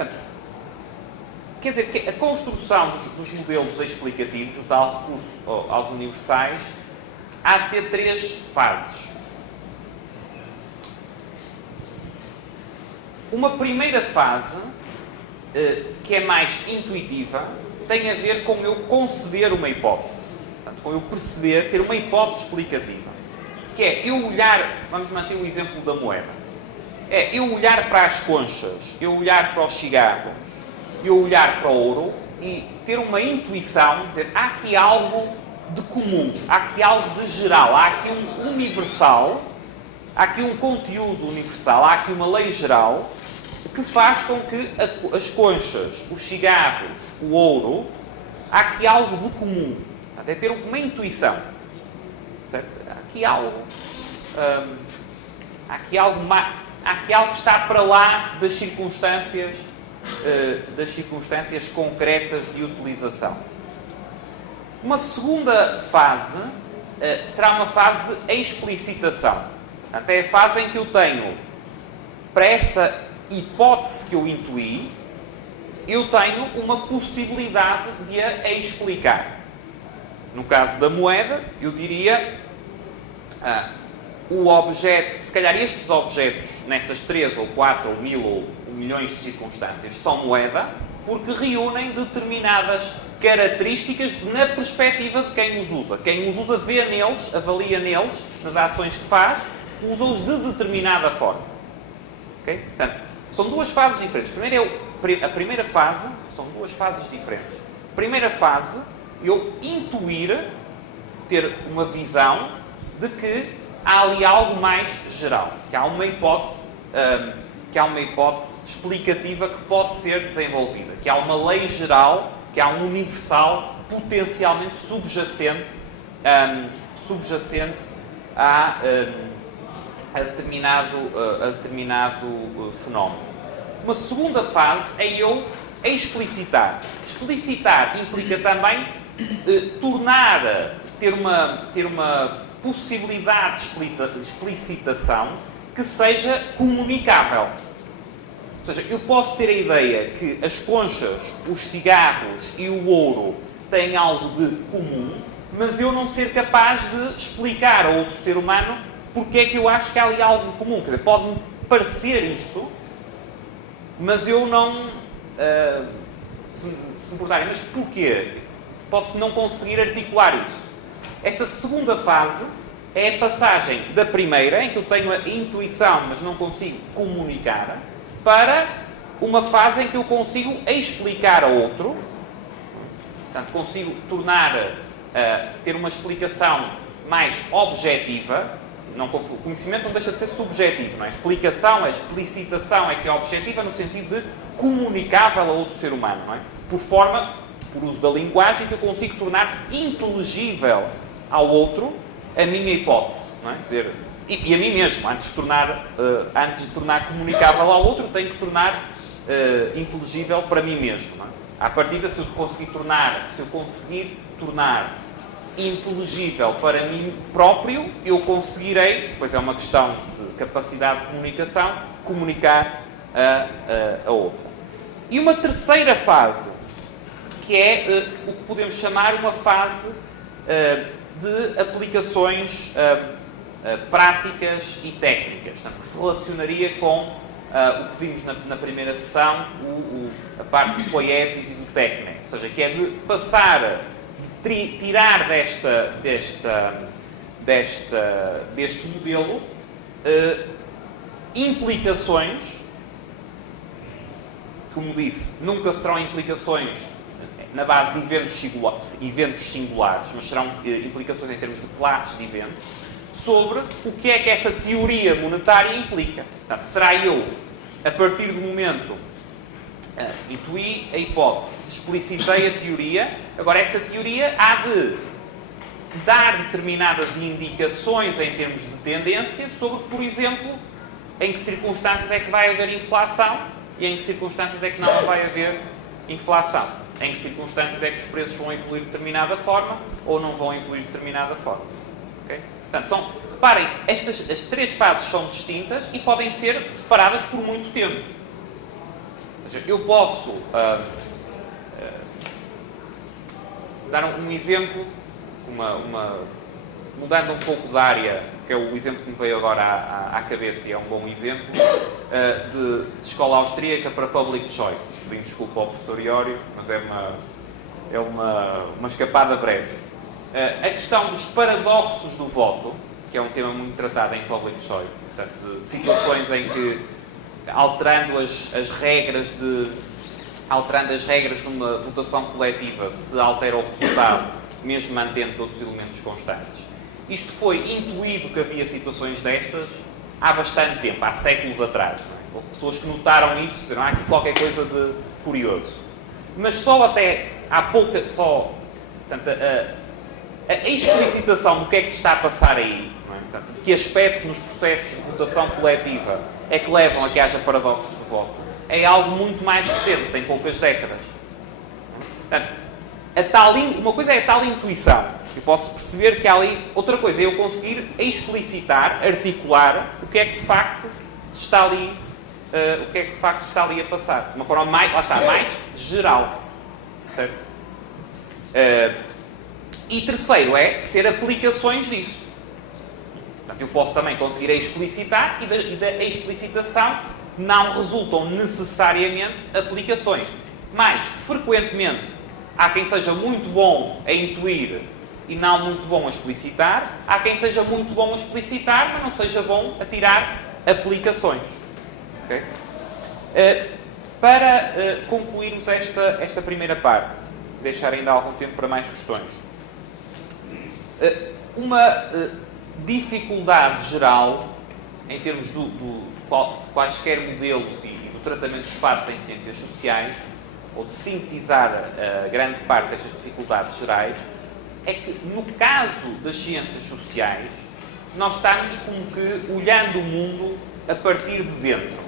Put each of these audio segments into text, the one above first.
Portanto, quer dizer que a construção dos modelos explicativos, o tal recurso aos universais, há de ter 3 fases. Uma primeira fase, que é mais intuitiva, tem a ver com eu conceber uma hipótese. Portanto, com eu perceber, ter uma hipótese explicativa. Que é eu olhar, vamos manter o exemplo da moeda. É eu olhar para as conchas, eu olhar para os cigarros, eu olhar para o ouro e ter uma intuição, dizer, há aqui algo de comum, há aqui algo de geral, há aqui um universal, há aqui um conteúdo universal, há aqui uma lei geral que faz com que as conchas, os cigarros, o ouro, há aqui algo de comum. É ter uma intuição. Certo? Há aqui algo que está para lá das circunstâncias concretas de utilização. Uma segunda fase será uma fase de explicitação. Portanto, é a fase em que eu tenho, para essa hipótese que eu intuí, eu tenho uma possibilidade de a explicar. No caso da moeda, eu diria o objeto, se calhar estes objetos, nestas 3 ou 4 ou 1000 ou milhões de circunstâncias, são moeda, porque reúnem determinadas características na perspectiva de quem os usa. Quem os usa vê neles, avalia neles, nas ações que faz, usa-os de determinada forma. Okay? Portanto, são 2 fases diferentes. A primeira fase, são 2 fases diferentes. Primeira fase, eu intuir, ter uma visão de que há ali algo mais geral, que há uma hipótese explicativa que pode ser desenvolvida, que há uma lei geral, que há um universal potencialmente subjacente a determinado fenómeno. Uma segunda fase é eu explicitar. Explicitar implica também ter uma possibilidade de explicitação que seja comunicável. Ou seja, eu posso ter a ideia que as conchas, os cigarros e o ouro têm algo de comum, mas eu não ser capaz de explicar a outro ser humano porque é que eu acho que há ali algo de comum. Quer dizer, pode-me parecer isso, mas eu não... se me importarem, mas porquê? Posso não conseguir articular isso. Esta segunda fase é a passagem da primeira, em que eu tenho a intuição, mas não consigo comunicar, para uma fase em que eu consigo explicar a outro. Portanto, consigo ter uma explicação mais objetiva. O conhecimento não deixa de ser subjetivo, não é? A explicitação é que é objetiva no sentido de comunicável a outro ser humano, não é? Por uso da linguagem, que eu consigo tornar inteligível ao outro a minha hipótese, não é? Dizer, e a mim mesmo, antes de tornar comunicável ao outro, tenho que tornar inteligível para mim mesmo, não é? À partida, se eu conseguir tornar inteligível para mim próprio, eu conseguirei, depois é uma questão de capacidade de comunicação, comunicar a outra. E uma terceira fase, que é o que podemos chamar uma fase de aplicações práticas e técnicas, portanto, que se relacionaria com o que vimos na primeira sessão, a parte do poiesis e do técnico, ou seja, que é de passar, de tirar deste modelo implicações, como disse, nunca serão implicações na base de eventos singulares, mas serão implicações em termos de classes de eventos, sobre o que é que essa teoria monetária implica. Portanto, será eu, a partir do momento, intuí a hipótese, explicitei a teoria, agora essa teoria há de dar determinadas indicações em termos de tendência sobre, por exemplo, em que circunstâncias é que vai haver inflação e em que circunstâncias é que não vai haver inflação. Em que circunstâncias é que os preços vão evoluir de determinada forma ou não vão evoluir de determinada forma. Okay? Portanto, reparem, as 3 fases são distintas e podem ser separadas por muito tempo. Ou seja, eu posso dar um exemplo, mudando um pouco de área, que é o exemplo que me veio agora à cabeça e é um bom exemplo, de escola austríaca para public choice. Pedindo desculpa ao professor Iório, mas é uma escapada breve. A questão dos paradoxos do voto, que é um tema muito tratado em public choice, portanto, situações em que, alterando as regras de uma votação coletiva, se altera o resultado, mesmo mantendo todos os elementos constantes. Isto foi intuído que havia situações destas há bastante tempo, há séculos atrás. Não é? Houve pessoas que notaram isso, disseram, há aqui qualquer coisa de curioso. Mas só até há pouca, portanto, a explicitação do que é que se está a passar aí, não é? Portanto, que aspectos nos processos de votação coletiva é que levam a que haja paradoxos de voto, é algo muito mais recente, tem poucas décadas. Portanto, uma coisa é a tal intuição. Eu posso perceber que há ali... Outra coisa é eu conseguir explicitar, articular o que é que de facto está ali, a passar. De uma forma mais geral. Certo? E terceiro é ter aplicações disso. Portanto, eu posso também conseguir explicitar e da explicitação não resultam necessariamente aplicações. Mas, frequentemente, há quem seja muito bom a intuir e não muito bom a explicitar. Há quem seja muito bom a explicitar, mas não seja bom a tirar aplicações. Okay? Para concluirmos esta primeira parte, deixar ainda algum tempo para mais questões. Uma dificuldade geral, em termos de quaisquer modelos e do tratamento dos fatos em ciências sociais, ou de sintetizar grande parte destas dificuldades gerais, é que, no caso das ciências sociais, nós estamos como que olhando o mundo a partir de dentro.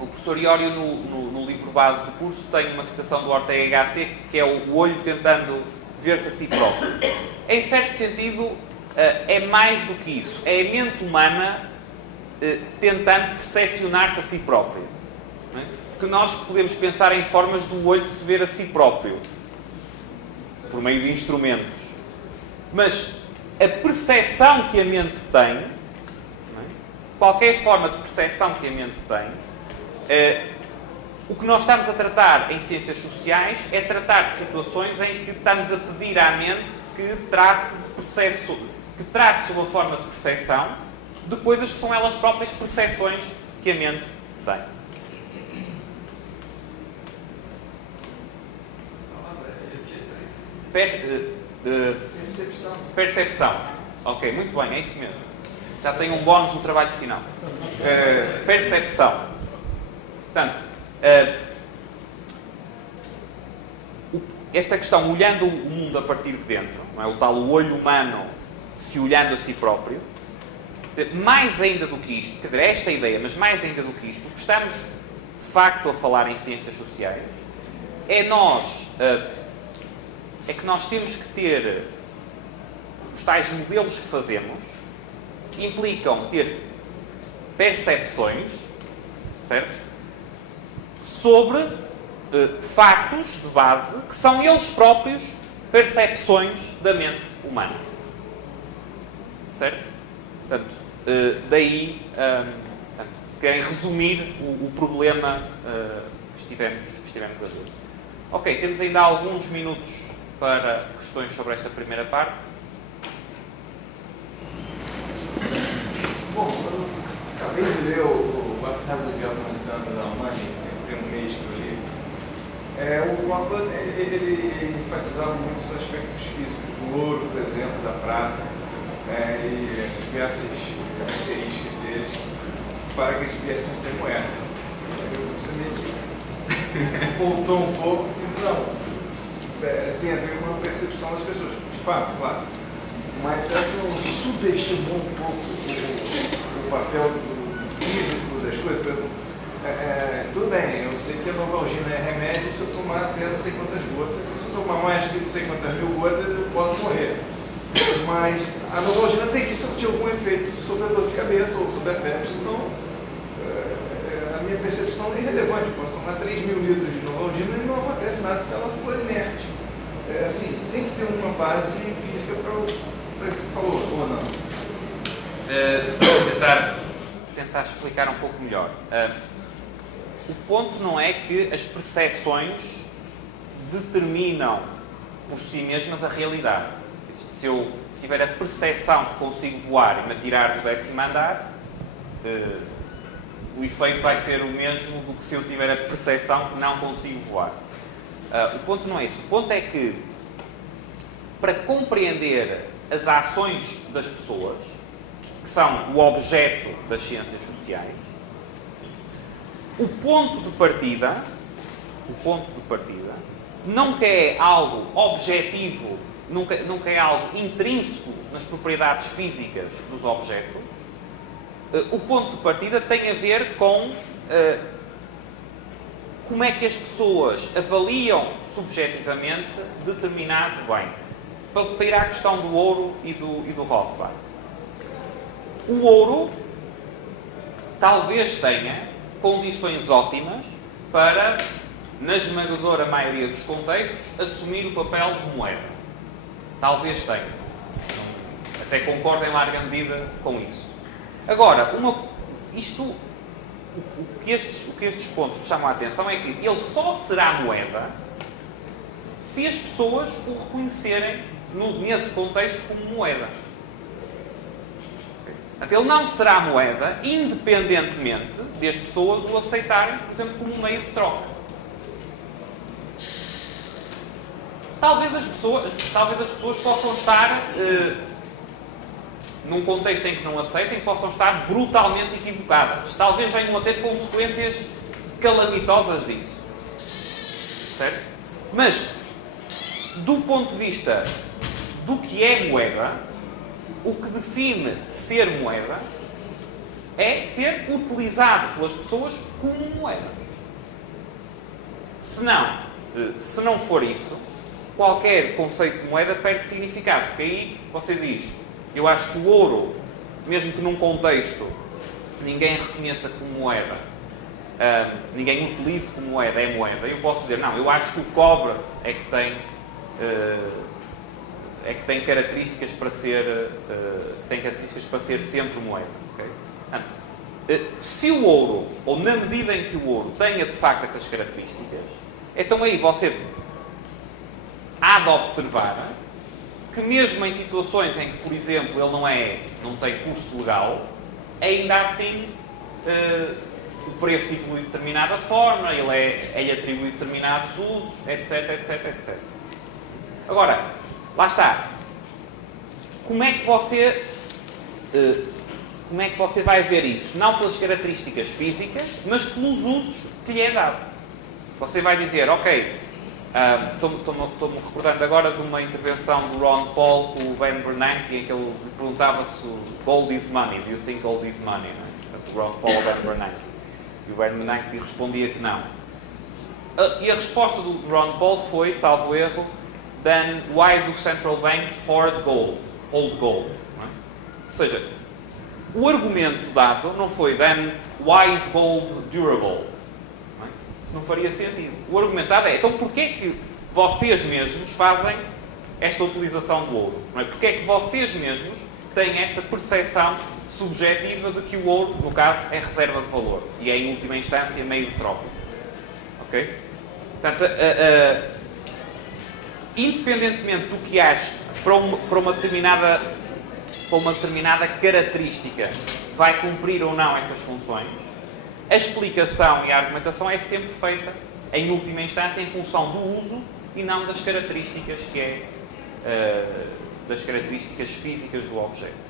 O professor Iório, no livro base do curso, tem uma citação do Ortega Gasset, que é o olho tentando ver-se a si próprio. Em certo sentido, é mais do que isso. É a mente humana tentando percepcionar-se a si própria. Não é? Que nós podemos pensar em formas do olho se ver a si próprio, por meio de instrumentos. Mas a percepção que a mente tem, não é? Qualquer forma de percepção que a mente tem, o que nós estamos a tratar em ciências sociais é tratar de situações em que estamos a pedir à mente que trate sob a forma de percepção de coisas que são elas próprias percepções que a mente tem. Percepção. Ok, muito bem, é isso mesmo. Já tenho um bónus no trabalho final. Percepção. Portanto, esta questão, olhando o mundo a partir de dentro, não é? O tal olho humano se olhando a si próprio, mais ainda do que isto, quer dizer, é esta a ideia, mas mais ainda do que isto, o que estamos de facto a falar em ciências sociais é que nós temos que ter os tais modelos que fazemos, implicam ter percepções, certo? Sobre factos de base que são eles próprios percepções da mente humana. Certo? Portanto, daí, se querem resumir o problema que estivemos a ver. Ok, temos ainda alguns minutos para questões sobre esta primeira parte. Bom, eu acabei de ler o A Casa de Americana da Alemanha, tem um mês que eu li. O Hoffman, ele enfatizava muito os aspectos físicos do ouro, por exemplo, da prata, e as diversas características deles para que eles viessem a ser moeda. Você me voltou um pouco, dizendo, não, tem a ver com a percepção das pessoas. De fato, claro. Mas você não subestimou um pouco o papel do físico das coisas? Por exemplo, tudo bem, eu sei que a Novalgina é remédio se eu tomar até não sei quantas gotas. Se eu tomar mais de não sei quantas mil gotas, eu posso morrer. Mas a Novalgina tem que surtir algum efeito sobre a dor de cabeça ou sobre a febre, senão A minha percepção é irrelevante. Posso tomar 3 mil litros de Novalgina e não acontece nada se ela for inerte. Assim, tem que ter uma base física para isso que você falou, ou não? Tentar explicar um pouco melhor. O ponto não é que as percepções determinam por si mesmas a realidade. Se eu tiver a percepção que consigo voar e me atirar do 10º andar, o efeito vai ser o mesmo do que se eu tiver a percepção que não consigo voar. O ponto não é isso. O ponto é que, para compreender as ações das pessoas, que são o objeto das ciências sociais, o ponto de partida nunca é algo objetivo, nunca é algo intrínseco nas propriedades físicas dos objetos. O ponto de partida tem a ver com como é que as pessoas avaliam subjetivamente determinado bem. Para ir à questão do ouro e do Rothbard. O ouro talvez tenha condições ótimas para, na esmagadora maioria dos contextos, assumir o papel de moeda. Talvez tenha. Até concordo em larga medida com isso. Agora, o que estes pontos chamam a atenção é que ele só será moeda se as pessoas o reconhecerem nesse contexto como moeda. Ele não será moeda independentemente de as pessoas o aceitarem, por exemplo, como meio de troca. Talvez as pessoas possam estar num contexto em que não aceitem, possam estar brutalmente equivocadas. Talvez venham a ter consequências calamitosas disso. Certo? Mas, do ponto de vista do que é moeda, o que define ser moeda é ser utilizado pelas pessoas como moeda. Se não for isso, qualquer conceito de moeda perde significado. Porque aí você diz, eu acho que o ouro, mesmo que num contexto ninguém reconheça como moeda, ninguém utilize como moeda, é moeda. Eu posso dizer, não, eu acho que o cobre é que tem características para ser sempre moeda. Okay? Se o ouro, ou na medida em que o ouro tenha de facto essas características, então aí você há de observar que mesmo em situações em que, por exemplo, ele não tem curso legal, ainda assim o preço evolui de determinada forma, é-lhe atribuído determinados usos, etc, etc, etc. Agora, lá está. Como é que você vai ver isso? Não pelas características físicas, mas pelos usos que lhe é dado. Você vai dizer, ok, estou-me recordando agora de uma intervenção do Ron Paul com o Ben Bernanke, em que ele perguntava se gold is money. Do you think gold is money? Portanto, o Ron Paul ao Ben Bernanke. E o Ben Bernanke respondia que não. E a resposta do Ron Paul foi, salvo erro, then why do central banks hold gold? Não é? Ou seja, o argumento dado não foi then why is gold durable? Não é? Isso não faria sentido. O argumento dado é, então porquê que vocês mesmos fazem esta utilização do ouro? Não é? Porquê é que vocês mesmos têm essa percepção subjetiva de que o ouro, no caso, é reserva de valor e é, em última instância, meio de troca? Ok? Portanto, independentemente do que ache para uma determinada característica vai cumprir ou não essas funções, a explicação e a argumentação é sempre feita, em última instância, em função do uso e não das características das características físicas do objeto.